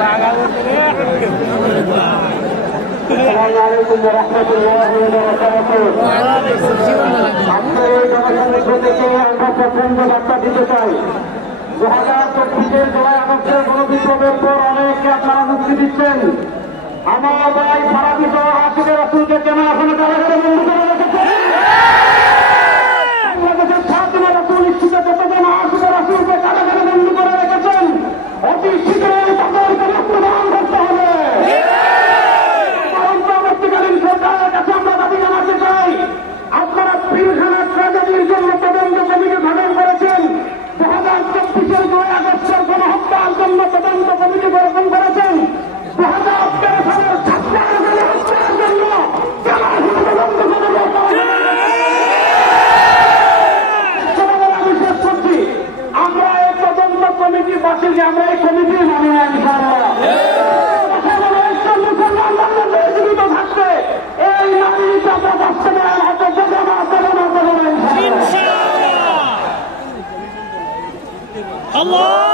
আসসালামু আলাইকুম ওয়া রাহমাতুল্লাহি ওয়া বারাকাতুহু। আজকের এই জনসংযোগ থেকে আমরা প্রথম বার্তা দিতে চাই, 2025-এর জুলাই আগস্টের গণবিপ্লবের পর অনেককে আপনারা মুক্তি দিচ্ছেন। আমার ভাই ফারাবী সহ আশিকের রাসূলকে কেন এখনো কারাগারে বন্দী করে রেখেছেন? বাংলাদেশের ফাতিমা রাসূল ইচ্ছুকে যতজন আশিকের রাসূলকে কারাগারে বন্দী করে রেখেছেন, অতি শীঘ্রই তাদের প্রদান করতে হবে। অন্তর্বর্তীকালীন সরকারের কাছে আমরা দাবি জানাতে চাই, আপনারা পিলখানা ট্র্যাজেডির জন্য তদন্ত কমিটি গঠন করেছেন, 2024-এর 9 আগস্টের গণহত্যার জন্য তদন্ত কমিটি গঠন করেছেন, 2013 সালের ছাত্র গণহত্যার জন্য তদন্ত বিশেষ করছি। আমরা এই তদন্ত কমিটি বাতিল, আমরা এই কমিটি মানি না ইনশাআল্লাহ। Allah